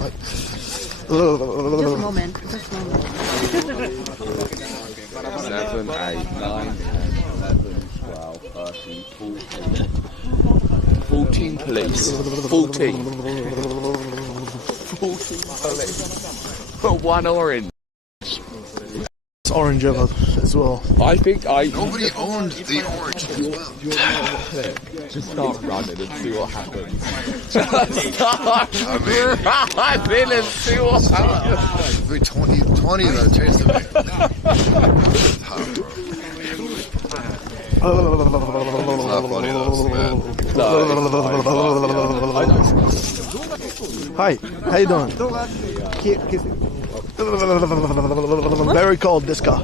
Just a moment. Just a moment. 7, 8, 9, 10, 11, 12, 13, 14. 14 police. 14. 14 police. For one orange. It's orange as well. I think Nobody owned the orange as well. Just start running and see what happens. Just start running and see what happens. Wait, 20 though, taste of me. Hi, how you doing? Very cold, this car.